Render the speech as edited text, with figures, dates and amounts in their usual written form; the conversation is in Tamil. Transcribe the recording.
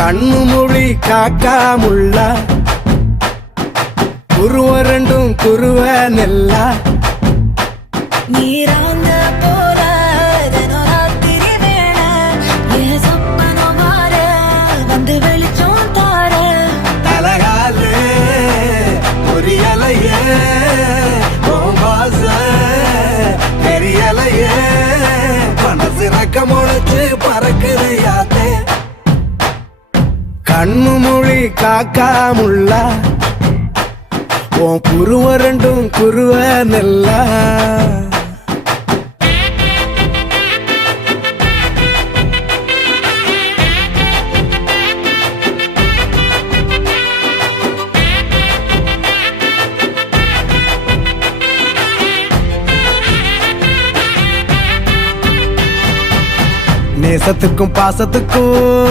கண்ணு மொழி காக்காமுள்ள குருவ ரெண்டும் குருவ நெல்லா நீராங்க போல ராத்திரி வேண என் சொப்பனம் மாற வந்து வெளிச்சம் தார தலகாலே பொரியலையே வாச பெரியலையே மனசு ரக்க முளைச்சு பறக்குது யாத்தே கண்ணு மொழி காக்காமுள்ள உன் குருவ ரெண்டும் குருவ நெல்லா நேசத்துக்கும் பாசத்துக்கும்